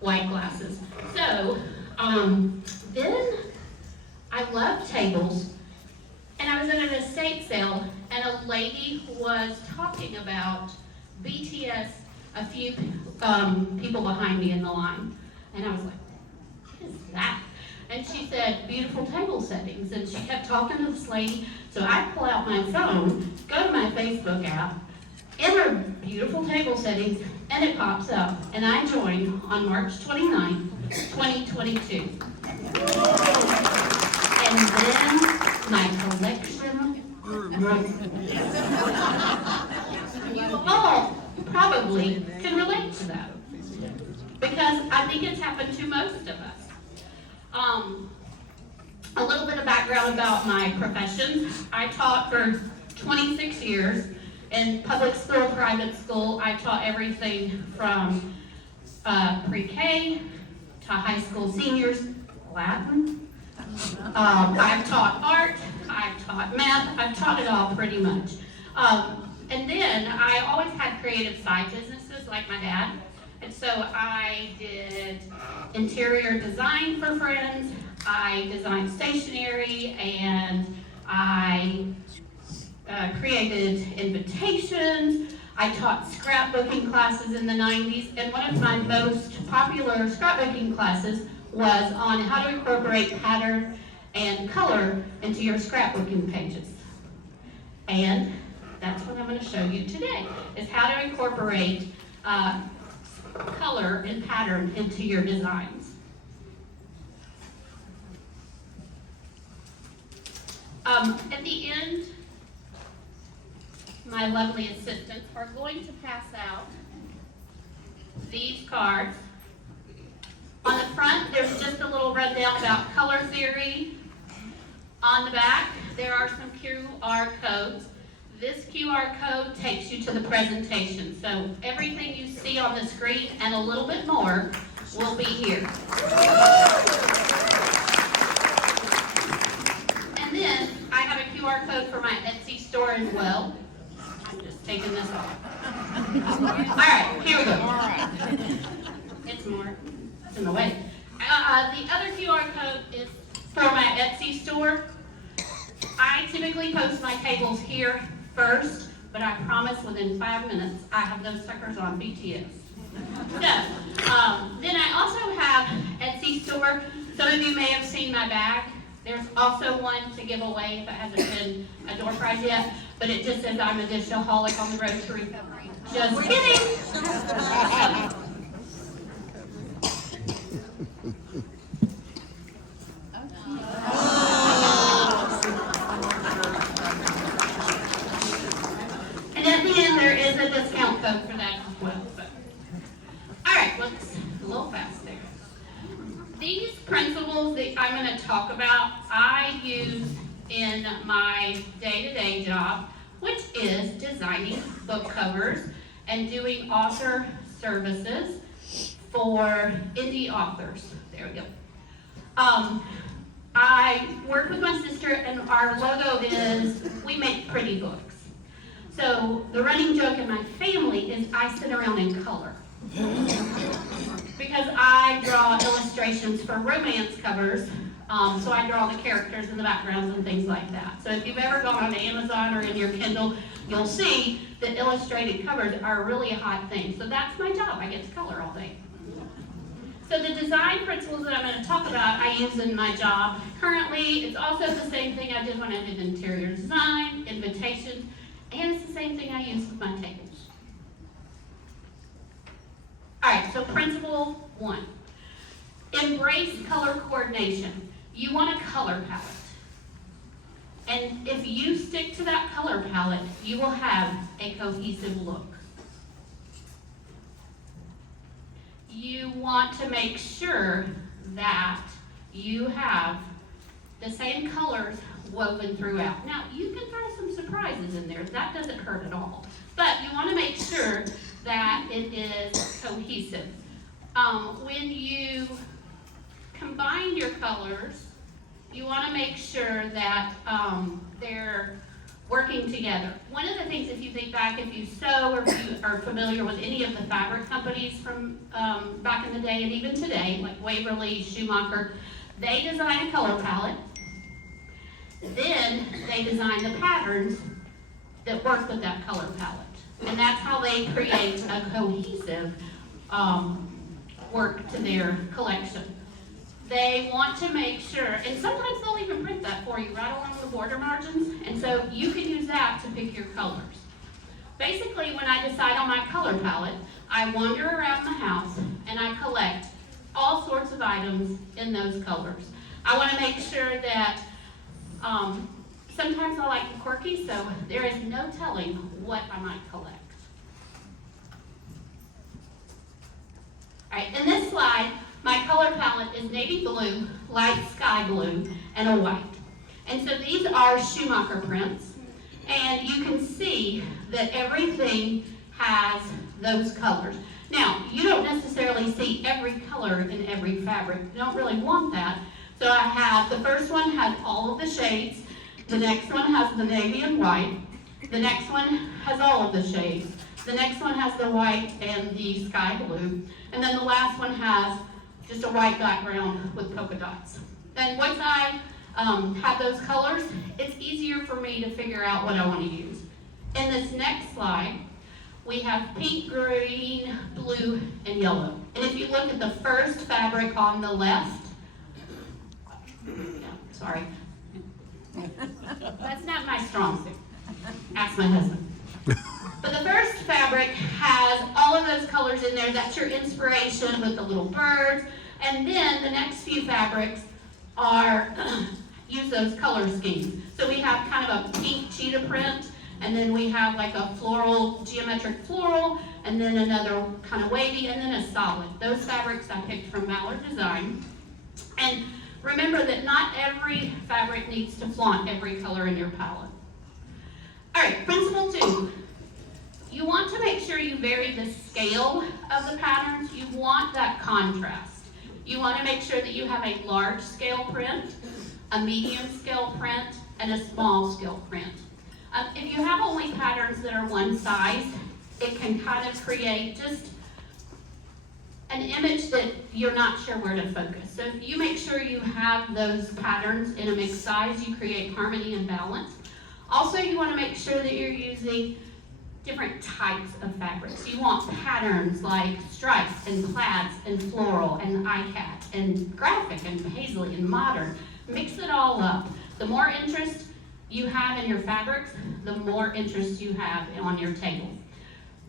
white glasses. So, then I love tables, and I was at an estate sale, and a lady was talking about BTS, a few people behind me in the line, and I was like, what is that? And she said, beautiful table settings, and she kept talking to this lady, so I pull out my phone, go to my Facebook app, enter beautiful table settings, and it pops up, and I joined on March 29th, 2022. And then my collection grew. You all probably can relate to that, because I think it's happened to most of us. A little bit of background about my profession. I taught for 26 years in public school, private school. I taught everything from pre-K to high school seniors, Latin. I've taught art, I've taught math, I've taught it all pretty much. And then I always had creative side businesses like my dad. And so I did interior design for friends, I designed stationery, and I created invitations. I taught scrapbooking classes in the 90s, and one of my most popular scrapbooking classes was on how to incorporate pattern and color into your scrapbooking pages. And that's what I'm going to show you today, is how to incorporate color and pattern into your designs. At the end, my lovely assistants are going to pass out these cards. On the front, there's just a little rundown about color theory. On the back, there are some QR codes. This QR code takes you to the presentation. So everything you see on the screen and a little bit more will be here. And then I have a QR code for my Etsy store as well. I'm just taking this off. All right, here we go. It's more. It's in the way. The other QR code is for my Etsy store. I typically post my tables here first, but I promise within 5 minutes I have those suckers on BTS. So, then I also have Etsy store. Some of you may have seen my bag. There's also one to give away if it hasn't been a door prize yet, but it just says I'm a dishaholic on the road to recovery. Just kidding! And at the end there is a discount code for that as well. So. All right, let's a little fast there. These principles that I'm going to talk about, I use in my day-to-day job, which is designing book covers and doing author services for indie authors. There we go. I work with my sister, and our logo is, we make pretty books. So the running joke in my family is I sit around in color. Because I draw illustrations for romance covers, so I draw the characters and the backgrounds and things like that. So if you've ever gone on Amazon or in your Kindle, you'll see that illustrated covers are really a hot thing. So that's my job. I get to color all day. So the design principles that I'm going to talk about, I use in my job currently. It's also the same thing I did when I did interior design, invitations, and it's the same thing I use with my tables. All right, so principle 1. Embrace color coordination. You want a color palette. And if you stick to that color palette, you will have a cohesive look. You want to make sure that you have the same colors woven throughout. Now, you can throw some surprises in there. That doesn't hurt at all. But you want to make sure that it is cohesive. When you combine your colors, you want to make sure that they're working together. One of the things, if you think back, if you sew or if you are familiar with any of the fabric companies from back in the day and even today, like Waverly, Schumacher, they design a color palette. Then they design the patterns that work with that color palette. And that's how they create a cohesive work to their collection. They want to make sure, and sometimes they'll even print that for you right along the border margins, and so you can use that to pick your colors. Basically, when I decide on my color palette, I wander around the house and I collect all sorts of items in those colors. I want to make sure that sometimes I like the quirky, so there is no telling what I might collect. All right, in this slide, my color palette is navy blue, light sky blue, and a white. And so these are Schumacher prints, and you can see that everything has those colors. Now, you don't necessarily see every color in every fabric. You don't really want that. So I have, the first one has all of the shades, the next one has the navy and white, the next one has all of the shades, the next one has the white and the sky blue, and then the last one has just a white background with polka dots. And once I have those colors, it's easier for me to figure out what I want to use. In this next slide, we have pink, green, blue, and yellow. And if you look at the first fabric on the left, sorry, that's not my strong suit. Ask my husband. But the first fabric has all of those colors in there. That's your inspiration with the little birds. And then the next few fabrics are use those color schemes. So we have kind of a pink cheetah print, and then we have like a floral, geometric floral, and then another kind of wavy, and then a solid. Those fabrics I picked from Mallard Design. And remember that not every fabric needs to flaunt every color in your palette. All right, principle 2. You want to make sure you vary the scale of the patterns. You want that contrast. You want to make sure that you have a large scale print, a medium scale print, and a small scale print. If you have only patterns that are one size, it can kind of create just an image that you're not sure where to focus. So if you make sure you have those patterns in a mixed size, you create harmony and balance. Also, you want to make sure that you're using different types of fabrics. You want patterns like stripes and plaids and floral and icat and graphic and paisley and modern. Mix it all up. The more interest you have in your fabrics, the more interest you have on your table.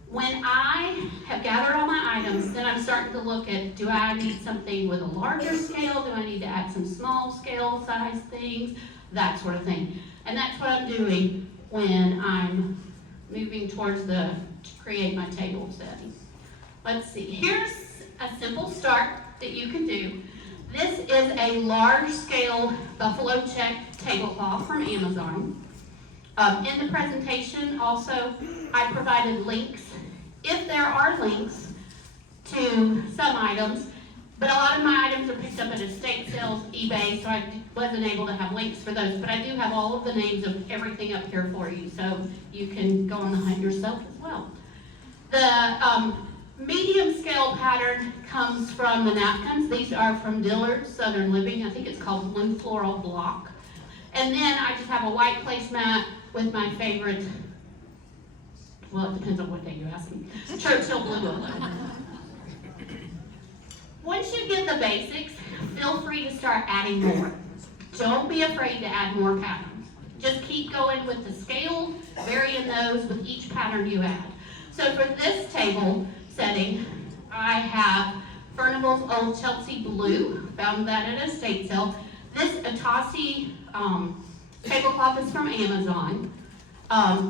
When I have gathered all my items, then I'm starting to look at, do I need something with a larger scale? Do I need to add some small scale size things? That sort of thing. And that's what I'm doing when I'm moving towards to create my table setting. Let's see, here's a simple start that you can do. This is a large scale buffalo check tablecloth from Amazon. In the presentation also, I provided links, if there are links, to some items, but a lot of my items are picked up at estate sales, eBay, so I wasn't able to have links for those, but I do have all of the names of everything up here for you, so you can go on the hunt yourself as well. The medium scale pattern comes from the napkins. These are from Dillard's Southern Living. I think it's called Blue Floral Block. And then I just have a white placemat with my favorite, well, it depends on what day you ask me, Churchill Blue Willow. Once you get the basics, feel free to start adding more. Don't be afraid to add more patterns. Just keep going with the scale, varying those with each pattern you add. So for this table setting, I have Furnival's Old Chelsea Blue, found that at a estate sale. This Atassi tablecloth is from Amazon.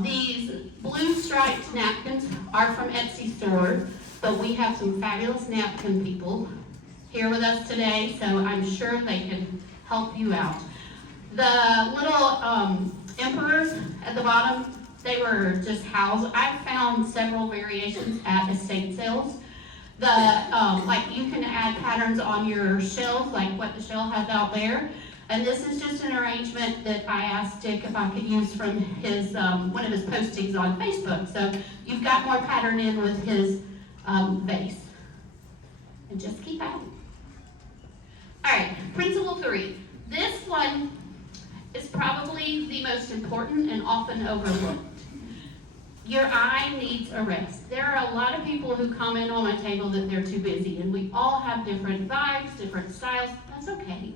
These blue striped napkins are from Etsy store, but we have some fabulous napkin people here with us today, so I'm sure they can help you out. The little emperors at the bottom, they were just housed. I found several variations at estate sales. Like you can add patterns on your shelves, like what the shelf has out there. And this is just an arrangement that I asked Dick if I could use from his one of his postings on Facebook. So you've got more pattern in with his vase. And just keep at it. All right, principle 3. This one is probably the most important and often overlooked. Your eye needs a rest. There are a lot of people who comment on my table that they're too busy, and we all have different vibes, different styles. That's okay.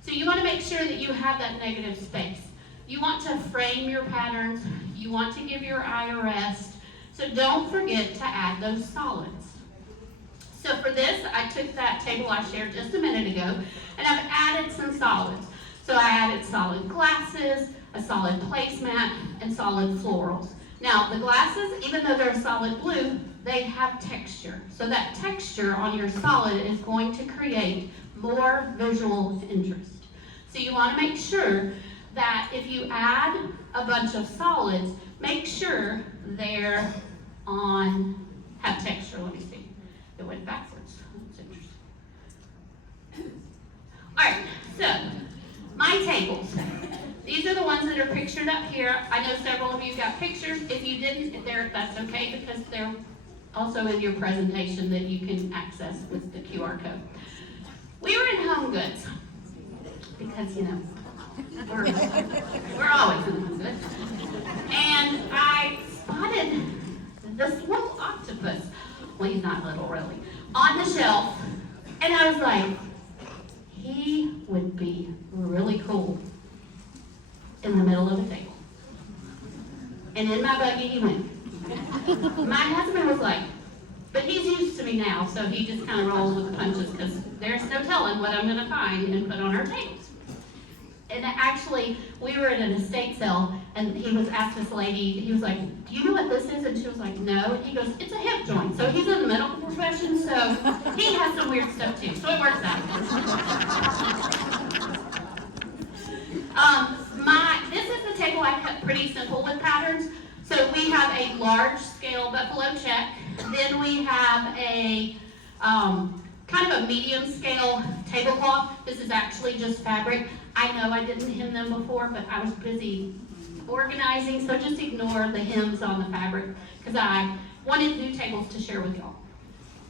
So you want to make sure that you have that negative space. You want to frame your patterns. You want to give your eye a rest. So don't forget to add those solids. So for this, I took that table I shared just a minute ago, and I've added some solids. So I added solid glasses, a solid placemat, and solid florals. Now, the glasses, even though they're solid blue, they have texture. So that texture on your solid is going to create more visual interest. So you want to make sure that if you add a bunch of solids, make sure they're have texture. Let me see. It went backwards. That's interesting. All right, so my tables. These are the ones that are pictured up here. I know several of you got pictures. If you didn't, that's okay because they're also in your presentation that you can access with the QR code. We were in Home Goods because, we're always in Home Goods. And I spotted this little octopus. Well, he's not little, really. On the shelf. And I was like, he would be really cool in the middle of the table. And in my buggy he went. My husband was like, but he's used to me now, so he just kind of rolls with the punches because there's no telling what I'm going to find and put on our tables. And actually, we were at an estate sale, and he was asked this lady, he was like, do you know what this is? And she was like, no. And he goes, it's a hip joint. So he's in the medical profession, so he has some weird stuff too. So it works out. This is the table I cut pretty simple with patterns. So we have a large scale buffalo check. Then we have a kind of a medium scale tablecloth. This is actually just fabric. I know I didn't hem them before, but I was busy organizing, so just ignore the hems on the fabric because I wanted new tables to share with y'all.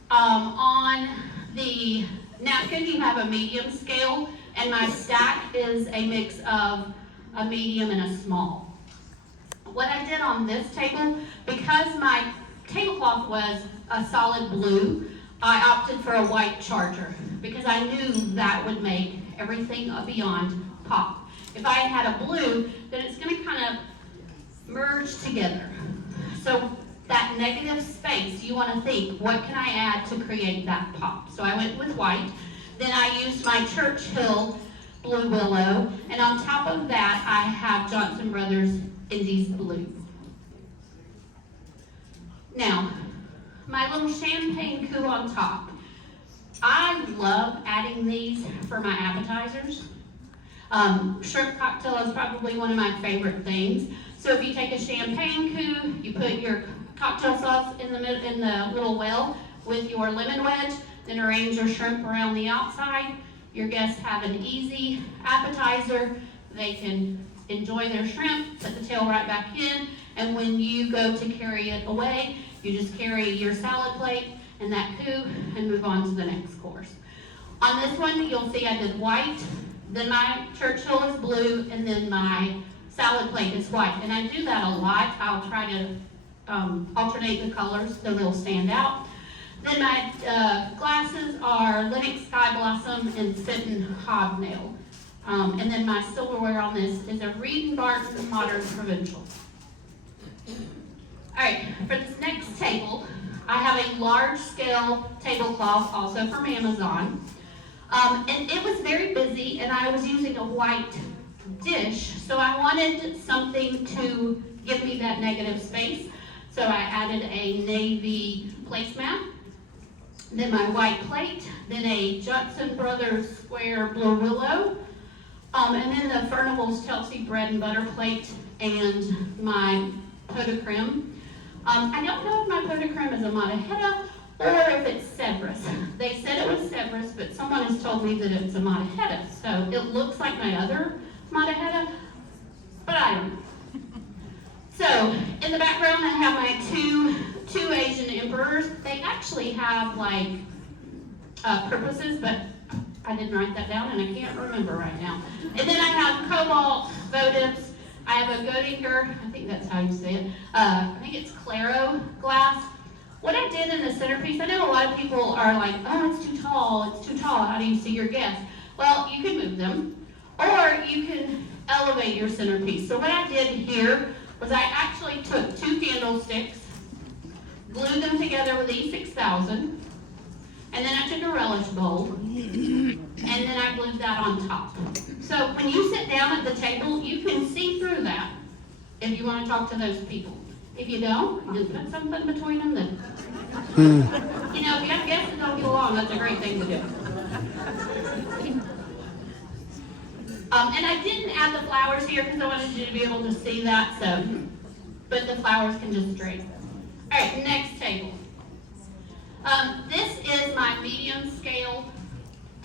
On the napkin, you have a medium scale, and my stack is a mix of a medium and a small. What I did on this table, because my tablecloth was a solid blue, I opted for a white charger because I knew that would make everything beyond pop. If I had a blue, then it's going to kind of merge together. So that negative space, you want to think, what can I add to create that pop? So I went with white. Then I used my Churchill Blue Willow, and on top of that, I have Johnson Brothers Indies Blue. Now, my little champagne coup on top. I love adding these for my appetizers. Shrimp cocktail is probably one of my favorite things. So if you take a champagne coup, you put your cocktail sauce in the little well with your lemon wedge, then arrange your shrimp around the outside. Your guests have an easy appetizer. They can enjoy their shrimp, put the tail right back in, and when you go to carry it away, you just carry your salad plate and that coup and move on to the next course. On this one, you'll see I did white, then my Churchill is blue, and then my salad plate is white. And I do that a lot. I'll try to alternate the colors so they'll stand out. Then my glasses are Lenox Sky Blossom and Fitton Hobnail. And then my silverware on this is a Reed and Barton Modern Provincial. All right, for this next table, I have a large scale tablecloth also from Amazon. And it was very busy, and I was using a white dish, so I wanted something to give me that negative space. So I added a navy placemat, then my white plate, then a Johnson Brothers Square Blue Willow, and then the Furnival's Chelsea bread and butter plate, and my pot de creme. I don't know if my pot de creme is a Mataheta or if it's Sevres. They said it was Sevres. cypress, but someone has told me that it's a mataheta. So it looks like my other mataheta, but I don't know. So in the background, I have my two Asian emperors. They actually have like purposes, but I didn't write that down and I can't remember right now. And then I have cobalt votives. I have a Göttinger, I think that's how you say it. I think it's Claro glass. What I did in the centerpiece, I know a lot of people are like, oh, it's too tall, how do you see your guests? Well, you can move them, or you can elevate your centerpiece. So what I did here was I actually took 2 candlesticks, glued them together with E6000, and then I took a relish bowl, and then I glued that on top. So when you sit down at the table, you can see through that if you want to talk to those people. If you don't, just put something between them then. You know, if you have guests that don't get along, that's a great thing to do. And I didn't add the flowers here because I wanted you to be able to see that, so, but the flowers can just drape. All right, next table. This is my medium scale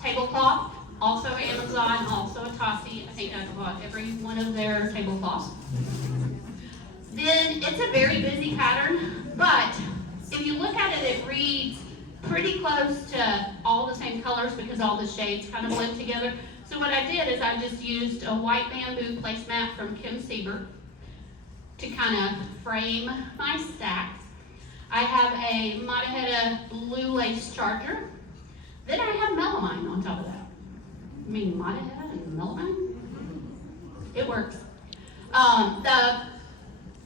tablecloth, also Amazon, also Atasi. I think I bought every one of their tablecloths. Then it's a very busy pattern, but if you look at it, it reads pretty close to all the same colors because all the shades kind of blend together. So what I did is I just used a white bamboo placemat from Kim Sieber to kind of frame my stack. I have a mataheta blue lace charger. Then I have melamine on top of that. I mean, mataheta and melamine? It works. The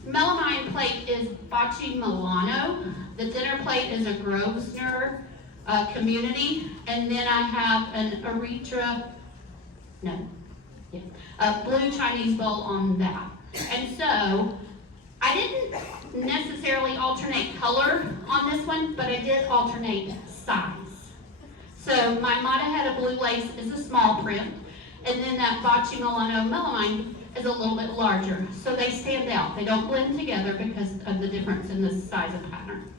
melamine plate is Baci Milano. The dinner plate is a Grosvenor Community. And then I have an a blue Chinese bowl on that. And so, I didn't necessarily alternate color on this one, but I did alternate size. So my mataheta blue lace is a small print, and then that Baci Milano melamine is a little bit larger. So they stand out. They don't blend together because of the difference in the size of pattern.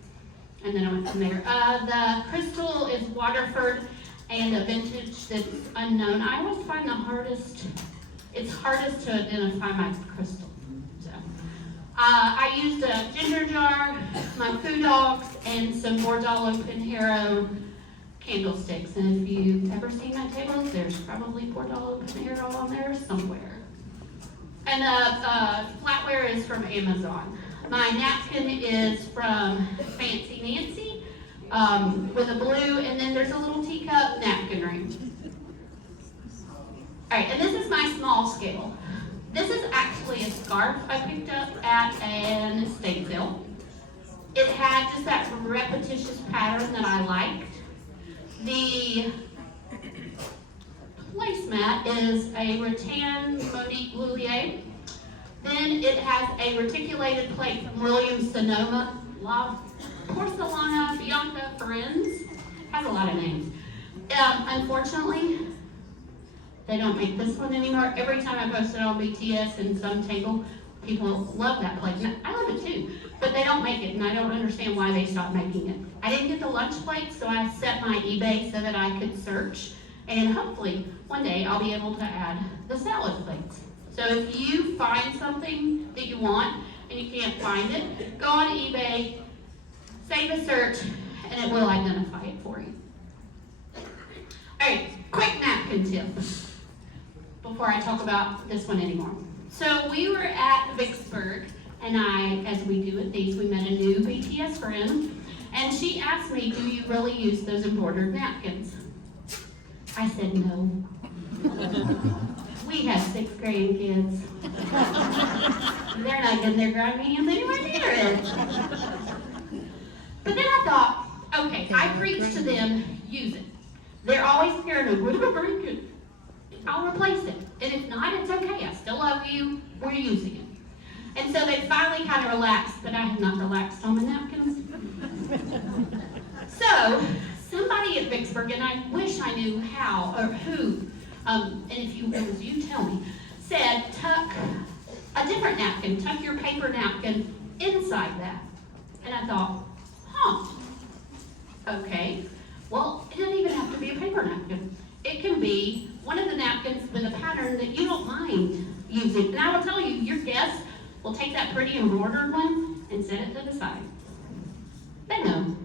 And then I went from there. The crystal is Waterford and a vintage that's unknown. I always find it's hardest to identify my crystal. So, I used a ginger jar, my food dogs, and some Bordalo Pinheiro candlesticks. And if you've ever seen my tables, there's probably Bordalo Pinheiro on there somewhere. And flatware is from Amazon. My napkin is from Fancy Nancy with a blue, and then there's a little teacup napkin ring. All right, and this is my small scale. This is actually a scarf I picked up at an estate sale. It had just that repetitious pattern that I liked. The placemat is a rattan Monique Lullier. Then it has a reticulated plate from Williams Sonoma, La Porcelana Bianca Ferenz. Has a lot of names. Unfortunately, they don't make this one anymore. Every time I post it on BTS and some table, people love that plate. And I love it too, but they don't make it, and I don't understand why they stopped making it. I didn't get the lunch plate, so I set my eBay so that I could search, and hopefully one day I'll be able to add the salad plates. So if you find something that you want and you can't find it, go on eBay, save a search, and it will identify it for you. All right, quick napkin tip before I talk about this one anymore. So we were at Vicksburg, and as we do at these, we met a new BTS friend, and she asked me, do you really use those embroidered napkins? I said no. We have 6 grandkids. They're not getting their grandkids anywhere near it. But then I thought, okay, I preach to them, use it. They're always scared of, what if I break it? I'll replace it. And if not, it's okay. I still love you. We're using it. And so they finally kind of relaxed, but I have not relaxed on my napkins. So somebody at Vicksburg, and I wish I knew how or who, and if it was you, tell me, said tuck a different napkin, tuck your paper napkin inside that. And I thought, okay, well, it doesn't even have to be a paper it can be one of the napkins with a pattern that you don't mind using. And I will tell you, your guests will take that pretty embroidered one and set it to the side. They know.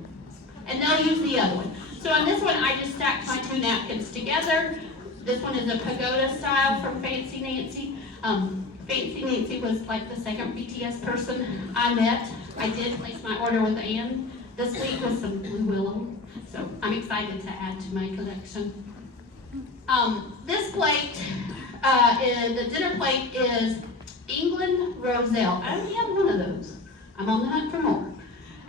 And they'll use the other one. So on this one, I just stacked my 2 napkins together. This one is a pagoda style from Fancy Nancy. Fancy Nancy was like the second BTS person I met. I did place my order with Ann this week with some blue willow. So I'm excited to add to my collection. This plate, the dinner plate is England Roselle. I only have one of those. I'm on the hunt for more.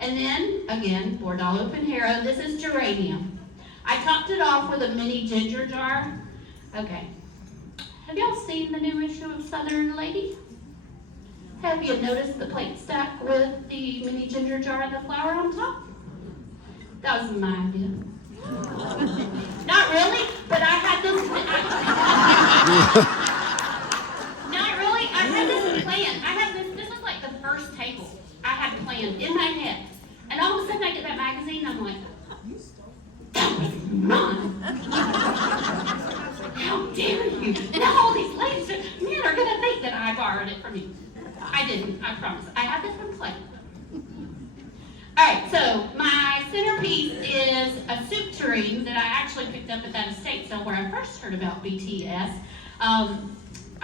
And then, again, Bordalo Pinheiro. This is geranium. I topped it off with a mini ginger jar. Okay. Have y'all seen the new issue of Southern Lady? Have you noticed the plate stack with the mini ginger jar and the flower on top? That was my idea. Not really, but I had this. Not really. I had this planned. I had this. This was like the first table I had planned in my head, and all of a sudden I get that magazine. And I'm like, that was mine. How dare you? Now all these ladies, men are gonna think that I borrowed it from you. I didn't. I promise. I had this one planned. All right, so my centerpiece is a soup tureen that I actually picked up at that estate sale where I first heard about BTS.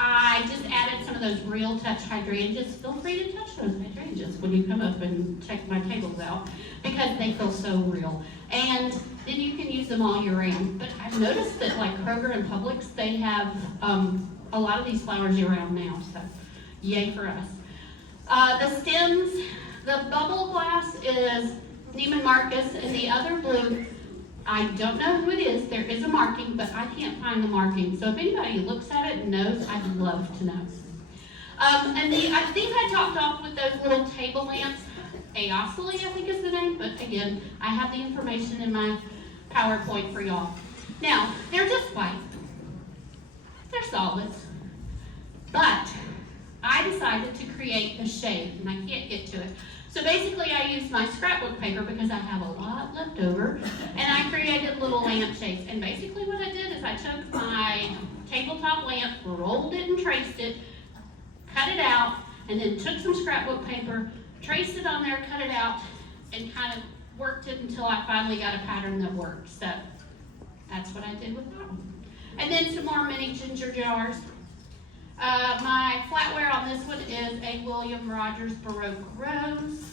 I just added some of those Real Touch hydrangeas. Feel free to touch those hydrangeas when you come up and check my tables out because they feel so real. And then you can use them all year round. But I've noticed that like Kroger and Publix, they have a lot of these flowers year round now, so yay for us. The stems, the bubble glass is Neiman Marcus, and the other blue, I don't know who it is. There is a marking, but I can't find the marking. So if anybody looks at it and knows, I'd love to know. And I think I topped off with those little table lamps. Aosily, I think is the name, but again, I have the information in my PowerPoint for y'all. Now, they're just white. They're solids. But I decided to create a shade, and I can't get to it. So basically, I used my scrapbook paper because I have a lot left over, and I created little lampshades. And basically what I did is I took my tabletop lamp, rolled it and traced it, cut it out, and then took some scrapbook paper, traced it on there, cut it out, and kind of worked it until I finally got a pattern that worked. So that's what I did with that one. And then some more mini ginger jars. My flatware on this one is a William Rogers Baroque Rose.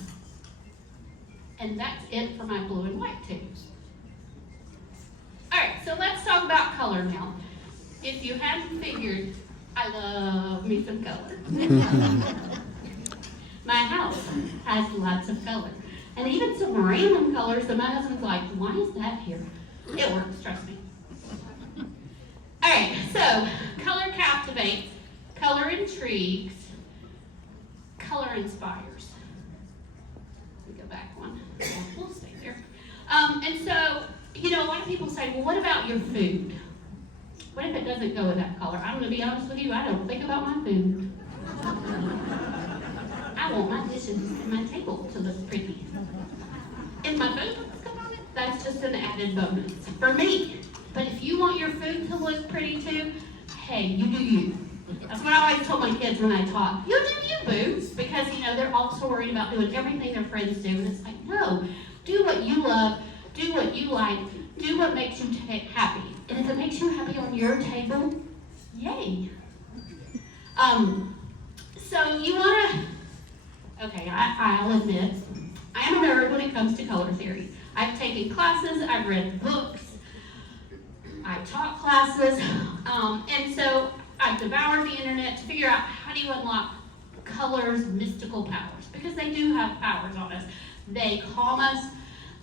And that's it for my blue and white tubes. Alright, so let's talk about color now. If you hadn't figured, I love me some color. My house has lots of color. And even some random colors that my husband's like, why is that here? It works, trust me. Alright, so color captivates. Color intrigues, color inspires. Let me go back one. We'll stay there. And so, you know, a lot of people say, well, what about your food? What if it doesn't go with that color? I'm going to be honest with you, I don't think about my food. I want my dishes and my table to look pretty. If my food looks good on it, that's just an added bonus for me. But if you want your food to look pretty too, hey, you do you. That's what I always told my kids when I taught. You do you, boo. Because, you know, they're all so worried about doing everything their friends do. And it's like, no, do what you love, do what you like, do what makes you happy. And if it makes you happy on your table, yay. So you want to, okay, I'll admit, I am a nerd when it comes to color theory. I've taken classes, I've read books, I've taught classes, and so I've devoured the internet to figure out how do you unlock color's mystical powers, because they do have powers on us. They calm us,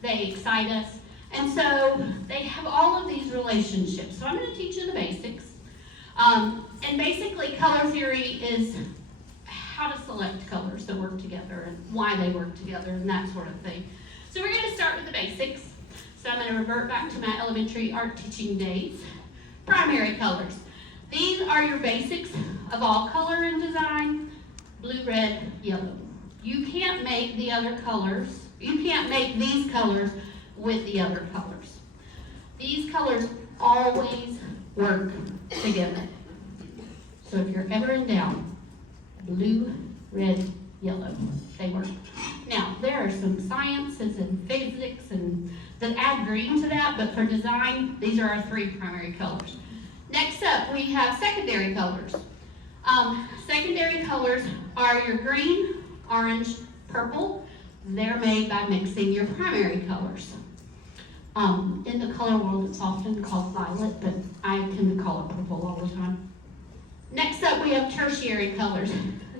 they excite us, and so they have all of these relationships. So I'm going to teach you the basics. And basically color theory is how to select colors that work together and why they work together and that sort of thing. So we're going to start with the basics. So I'm going to revert back to my elementary art teaching days. Primary colors. These are your basics of all color and design: blue, red, yellow. You can't make the other colors. You can't make these colors with the other colors. These colors always work together. So if you're ever in doubt, blue, red, yellow, they work. Now, there are some sciences and physics and that add green to that, but for design, these are our three primary colors. Next up, we have secondary colors. Secondary colors are your green, orange, purple. They're made by mixing your primary colors. In the color world, it's often called violet, but I tend to call it purple all the time. Next up, we have tertiary colors.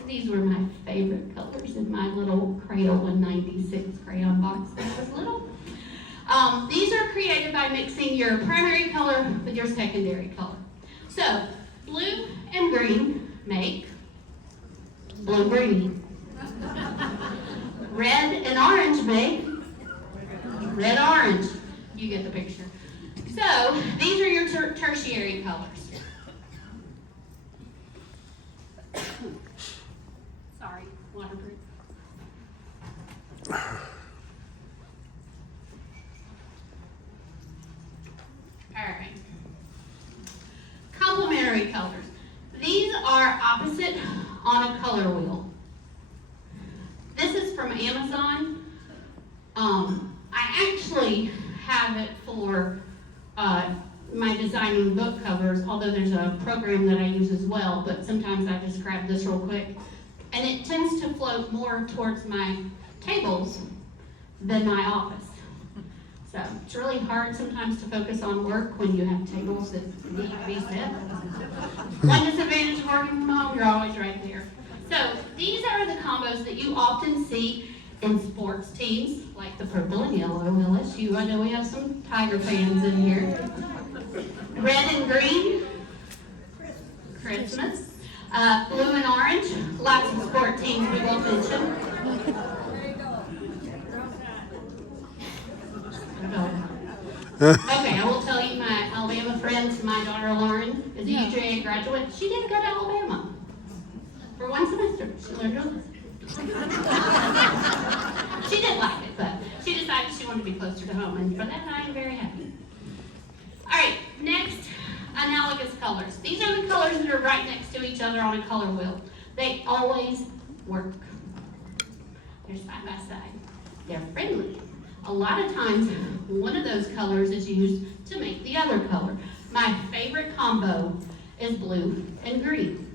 These were my favorite colors in my little Crayola 96 crayon box when I was little. These are created by mixing your primary color with your secondary color. So, blue and green make blue-green. Red and orange make red-orange. You get the picture. So, these are your tertiary colors. Sorry, waterproof. Alright. Complementary colors. These are opposite on a color wheel. This is from Amazon. I actually have it for my designing book covers, although there's a program that I use as well, but sometimes I just grab this real quick. And it tends to float more towards my tables than my office. So it's really hard sometimes to focus on work when you have tables that need to be set. One disadvantage of working from home, you're always right there. So these are the combos that you often see in sports teams, like the purple and yellow LSU. I know we have some Tiger fans in here. Red and green, Christmas. Blue and orange, lots of sport teams we won't mention. Okay, I will tell you my Alabama friends, my daughter Lauren is a UJA graduate. She didn't go to Alabama for one semester. She learned her lesson. She didn't like it, but she decided she wanted to be closer to home, and for that I am very happy. All right, next, analogous colors. These are the colors that are right next to each other on a color wheel. They always work. They're side by side. They're friendly. A lot of times, one of those colors is used to make the other color. My favorite combo is blue and green.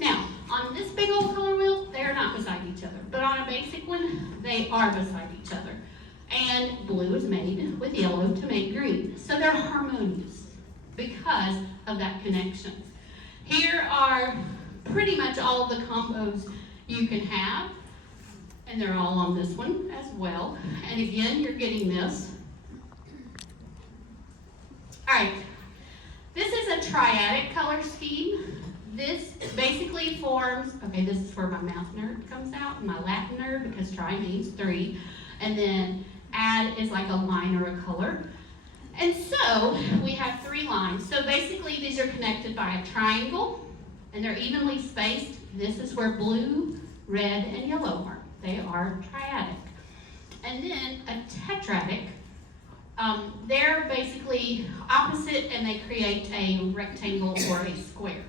Now, on this big old color wheel, they're not beside each other. But on a basic one, they are beside each other. And blue is made with yellow to make green. So they're harmonious because of that connection. Here are pretty much all of the combos you can have. And they're all on this one as well. And again, you're getting this. All right. This is a triadic color scheme. This basically forms, okay, this is where my math nerd comes out, and my Latin nerd, because tri means three. And then add is like a line or a color. And so we have three lines. So basically these are connected by a triangle, and they're evenly spaced. This is where blue, red, and yellow are. They are triadic. And then a tetradic, they're basically opposite, and they create a rectangle or a square.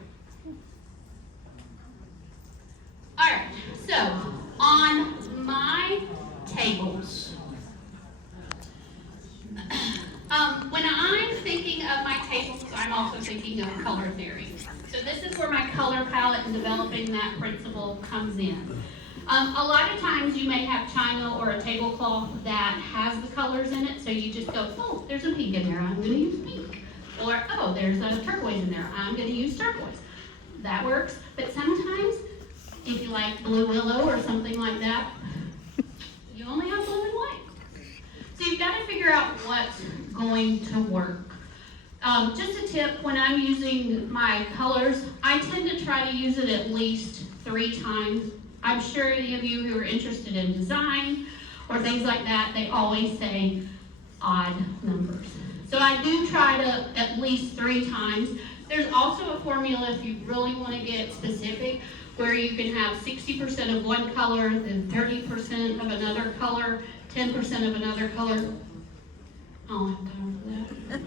All right, so on my tables, when I'm thinking of my tables, I'm also thinking of color theory. So this is where my color palette and developing that principle comes in. A lot of times you may have china or a tablecloth that has the colors in it, so you just go, oh, there's a pink in there, I'm going to use pink. Or, oh, there's a turquoise in there, I'm going to use turquoise. That works, but sometimes, if you like blue willow or something like that, you only have blue and white. So you've got to figure out what's going to work. Just a tip, when I'm using my colors, I tend to try to use it at least 3 times. I'm sure any of you who are interested in design or things like that, they always say odd numbers. So I do try to at least 3 times. There's also a formula if you really want to get specific, where you can have 60% of one color, then 30% of another color, 10% of another color. I'll have time for that.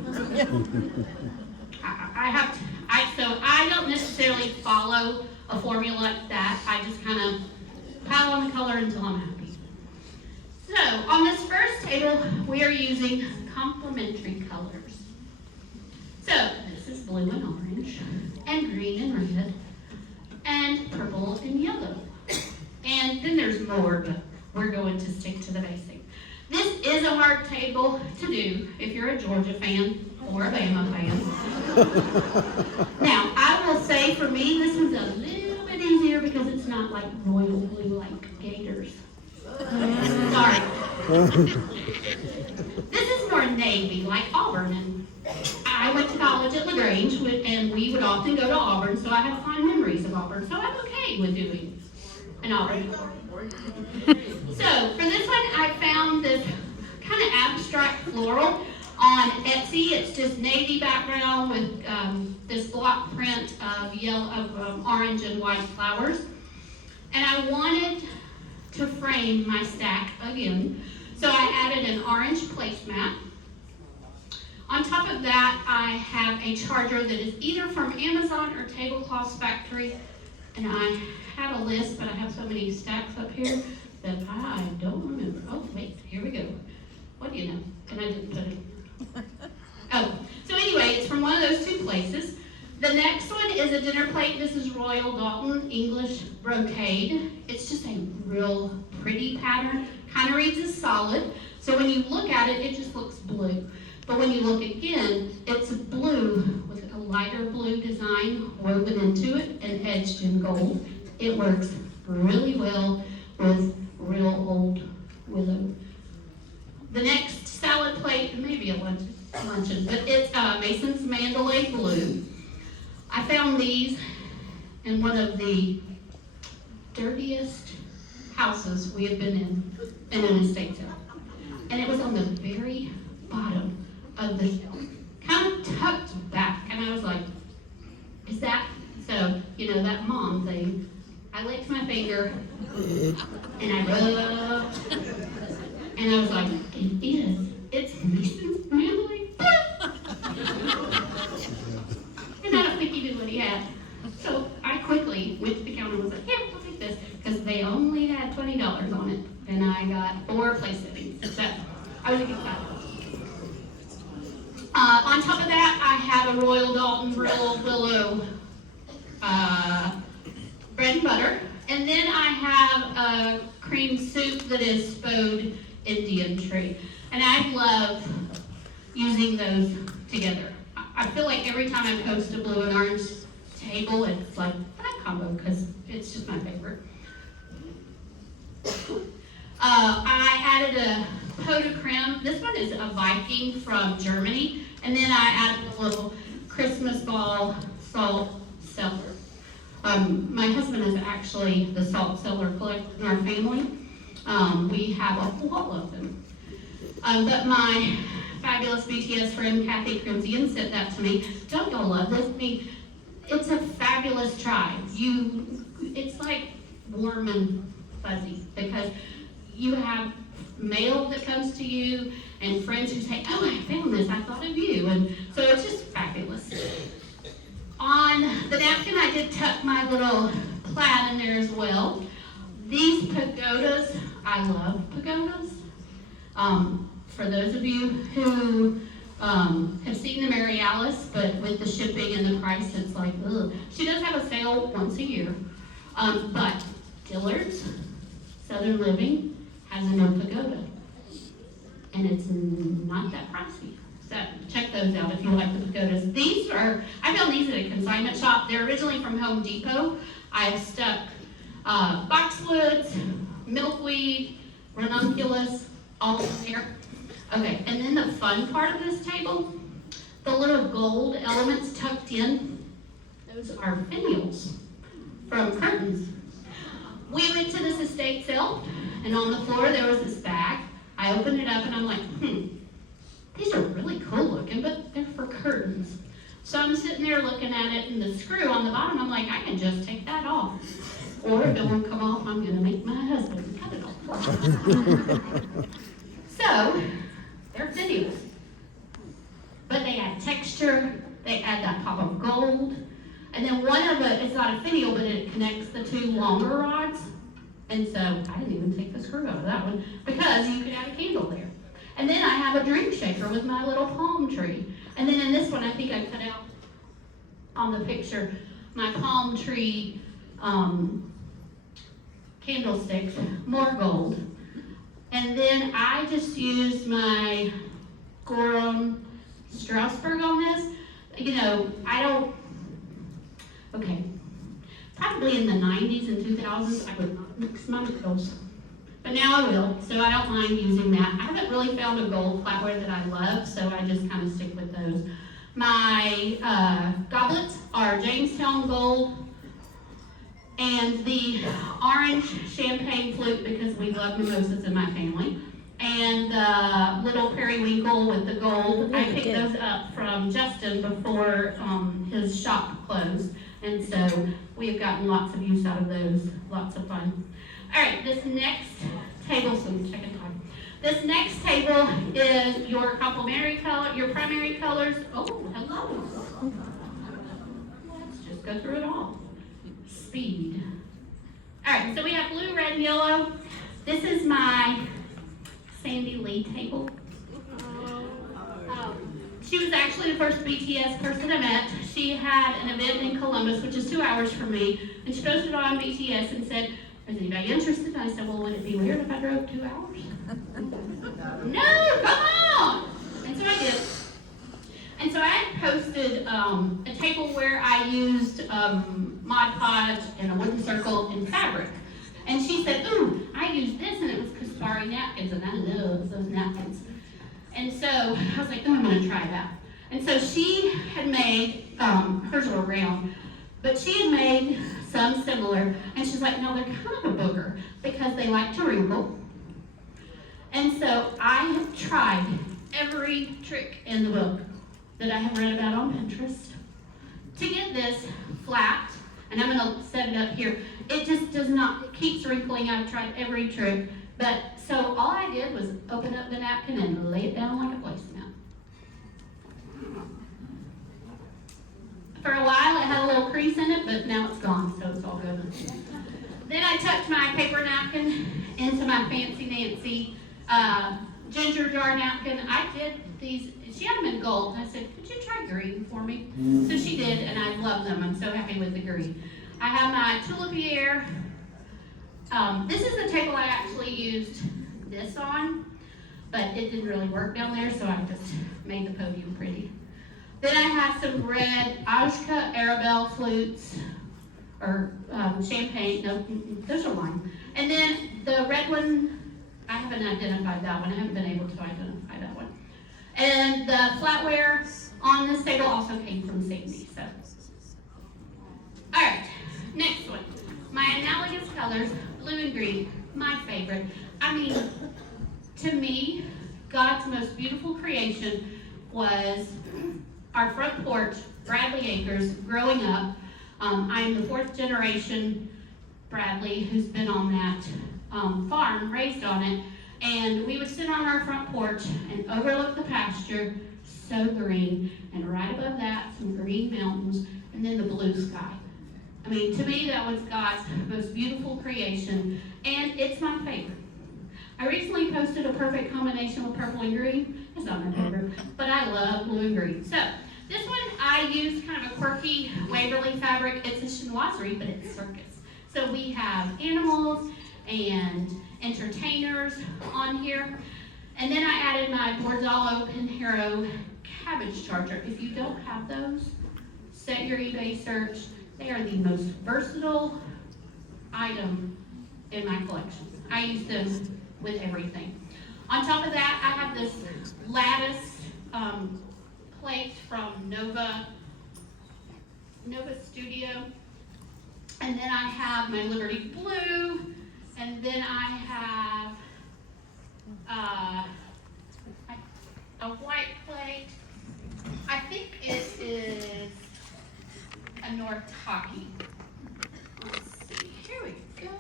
So I don't necessarily follow a formula like that. I just kind of pile on the color until I'm happy. So on this first table, we are using complementary colors. So this is blue and orange, and green and red, and purple and yellow. And then there's more, but we're going to stick to the basic. This is a hard table to do if you're a Georgia fan or a Bama fan. Now, I will say for me, this one's a little bit easier because it's not like royal blue like Gators. Sorry. This is more navy, like Auburn. And I went to college at LaGrange, and we would often go to Auburn, so I have fond memories of Auburn. So I'm okay with doing an Auburn. So for this one, I found this kind of abstract floral on Etsy. It's just navy background with this block print of orange and white flowers. And I wanted to frame my stack again, so I added an orange placemat. On top of that, I have a charger that is either from Amazon or Tablecloths Factory, and I had a list, but I have so many stacks up here that I don't remember. Oh, wait, here we go. What do you know? And I didn't put it. Oh, so anyway, it's from one of those two places. The next one is a dinner plate. This is Royal Dalton English brocade. It's just a real pretty pattern. Kind of reads as solid. So when you look at it, it just looks blue. But when you look again, it's blue with a lighter blue design woven into it and edged in gold. It works really well with real old willow. The next salad plate, maybe a luncheon, but it's Mason's Mandalay Blue. I found these in one of the dirtiest houses we have been in an estate sale. And it was on the very bottom of the shelf, kind of tucked back. And I was like, is that, so, you know, that mom thing. I licked my finger, and I rubbed, and I was like, it is. It's Mason's Mandalay Blue. And I don't think he knew what he had. So I quickly went to the counter and was like, here, I'll take this, because they only had $20 on it, and I got 4 place settings. So I was a good guy. On top of that, I have a Royal Dalton Willow bread and butter. And then I have a cream soup that is Spode Indian tree. And I love using those together. I feel like every time I post a blue and orange table, it's like that combo because it's just my favorite. I added a pot de creme. This one is a Viking from Germany. And then I added a little Christmas ball salt cellar. My husband is actually the salt cellar collector in our family. We have a wall of them. But my fabulous BTS friend, Kathy Crimson, sent that to me. Don't y'all love this? I mean, it's a fabulous try. It's like warm and fuzzy because you have mail that comes to you and friends who say, oh, I found this, I thought of you. And so it's just fabulous. On the napkin, I did tuck my little plaid in there as well. These pagodas, I love pagodas. For those of you who have seen the Mary Alice, but with the shipping and the price, it's like, ugh. She does have a sale once a year. But Dillard's Southern Living has a no pagoda. And it's not that pricey. So check those out if you like the pagodas. These are, I found these at a consignment shop. They're originally from Home Depot. I've stuck boxwoods, milkweed, ranunculus, all in there. Okay, and then the fun part of this table, the little gold elements tucked in, those are finials from curtains. We went to this estate sale, and on the floor there was this bag. I opened it up and I'm like, these are really cool looking, but they're for curtains. So I'm sitting there looking at it, and the screw on the bottom, I'm like, I can just take that off. Or if it won't come off, I'm gonna make my husband cut it off. So, they're finials. but they add texture, they add that pop of gold. And then one of it, it's not a finial, but it connects the two longer rods. And so I didn't even take the screw out of that one because you could add a candle there. And then I have a drink shaker with my little palm tree. And then in this one, I think I cut out on the picture my palm tree candlesticks, more gold. And then I just used my Gorham Strasbourg on this. You know, probably in the 90s and 2000s, I would not mix my metals. But now I will, so I don't mind using that. I haven't really found a gold flatware that I love, so I just kind of stick with those. My goblets are Jamestown gold, and the orange champagne flute because we love mimosas in my family, and the little periwinkle with the gold. I picked those up from Justin before his shop closed, and so we have gotten lots of use out of those, lots of fun. All right, this next table, so I'm checking time. This next table is your complementary color, your primary colors. Oh, hello. Let's just go through it all. Speed. All right, so we have blue, red, and yellow. This is my Sandy Lee table. She was actually the first BTS person I met. She had an event in Columbus, which is 2 hours from me, and she posted on BTS and said, "Is anybody interested?" And I said, "Well, would it be weird if I drove 2 hours?" No, come on! And so I did. And so I had posted a table where I used Mod Podge and a wooden circle and fabric. And she said, "Ooh, I used this," and it was Kaspari napkins, and I love those napkins. And so I was like, "Oh, I'm going to try that." And so she had made, hers were round, but she had made some similar, and she's like, "No, they're kind of a booger because they like to wrinkle." And so I have tried every trick in the book that I have read about on Pinterest to get this flat, and I'm going to set it up here. It just does not, it keeps wrinkling. I've tried every trick, but so all I did was open up the napkin and lay it down like a placemat. For a while it had a little crease in it, but now it's gone, so it's all good. Then I tucked my paper napkin into my Fancy Nancy ginger jar napkin. I did these, she had them in gold, and I said, "Could you try green for me?" So she did, and I love them. I'm so happy with the green. I have my Tulipier. This is the table I actually used this on, but it didn't really work down there, so I just made the podium pretty. Then I have some red Ajka Arabelle flutes, or champagne, no, those are wine. And then the red one, I haven't identified that one. I haven't been able to identify that one. And the flatware on this table also came from Sandy. So, all right, next one. My analogous colors, blue and green, my favorite. I mean, to me, God's most beautiful creation was our front porch, Bradley Acres. Growing up, I'm the 4th generation Bradley who's been on that farm, raised on it, and we would sit on our front porch and overlook the pasture, so green, and right above that, some green mountains, and then the blue sky. I mean, to me, that was God's most beautiful creation, and it's my favorite. I recently posted a perfect combination with purple and green. It's not my favorite, but I love blue and green. So, this one, I used kind of a quirky Waverly fabric. It's a chinoiserie, but it's circus. So we have animals and entertainers on here. And then I added my Borzalo Pinheiro cabbage charger. If you don't have those, set your eBay search. They are the most versatile item in my collection. I use them with everything. On top of that, I have this lattice plate from Nova Studio. And then I have my Liberty Blue. And then I have a white plate. I think it is a Nortaki. Let's see, here we go.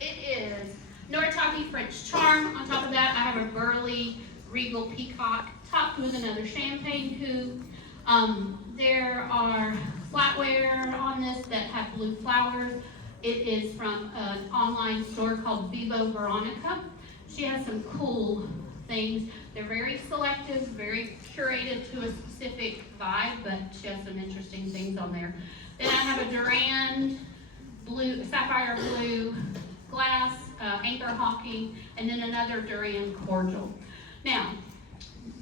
It is Nortaki French Charm. On top of that, I have a Burley Regal Peacock topped with another champagne coupe. There are flatware on this that have blue flowers. It is from an online store called Vivo Veronica. She has some cool things. They're very selective, very curated to a specific vibe, but she has some interesting things on there. Then I have a Durand blue, sapphire blue glass, anchor hawking, and then another Durand cordial. Now,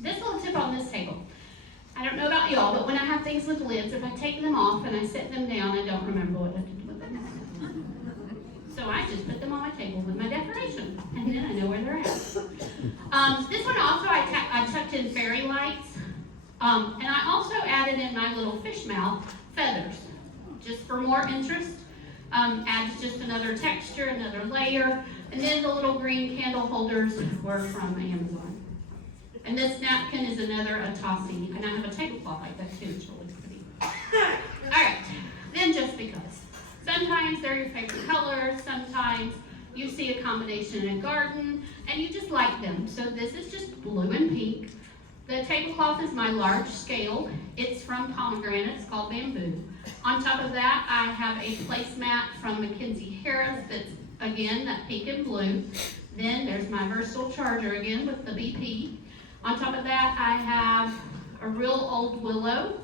this little tip on this table. I don't know about y'all, but when I have things with lids, if I take them off and I set them down, I don't remember what I did with them. So I just put them on my table with my decoration, and then I know where they're at. This one also I tucked in fairy lights, and I also added in my little fish mouth feathers, just for more interest. Adds just another texture, another layer, and then the little green candle holders were from Amazon. And this napkin is another Atasi, and I have a tablecloth like that too. It's really pretty. All right, then just because. Sometimes they're your favorite colors, sometimes you see a combination in a garden, and you just like them. So this is just blue and pink. The tablecloth is my large scale. It's from pomegranate, it's called bamboo. On top of that, I have a placemat from Mackenzie Harris that's, again, that pink and blue. Then there's my versatile charger again with the BP. On top of that, I have a real old willow.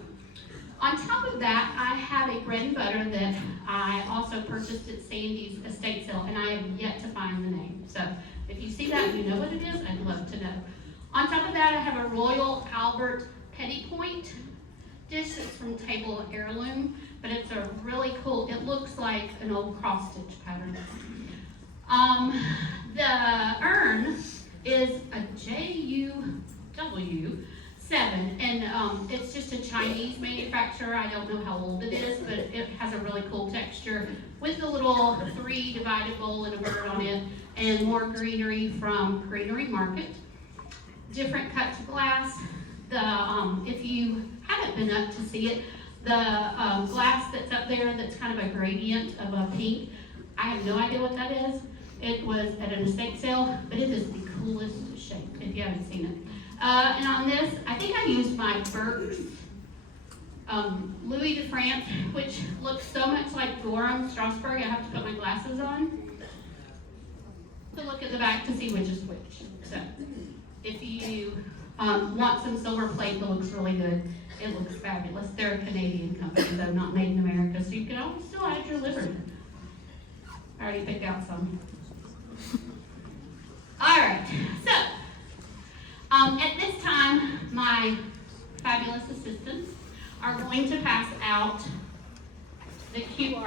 On top of that, I have a bread and butter that I also purchased at Sandy's estate sale, and I have yet to find the name. So if you see that and you know what it is, I'd love to know. On top of that, I have a Royal Albert Petty Point dish. It's from Table Heirloom, but it's a really cool, it looks like an old cross stitch pattern. The urn is a JUW7, and it's just a Chinese manufacturer. I don't know how old it is, but it has a really cool texture with a little 3 divided bowl and a bird on it, and more greenery from Greenery Market. Different cuts of glass. If you haven't been up to see it, the glass that's up there that's kind of a gradient of a pink, I have no idea what that is. It was at an estate sale, but it is the coolest shape if you haven't seen it. And on this, I think I used my Burke's Louis de France, which looks so much like Gorham Strasbourg. I have to put my glasses on to look at the back to see which is which. So if you want some silver plate that looks really good, it looks fabulous. They're a Canadian company, though not made in America, so you can always still add your livery. I already picked out some. All right, so at this time, my fabulous assistants are going to pass out the QR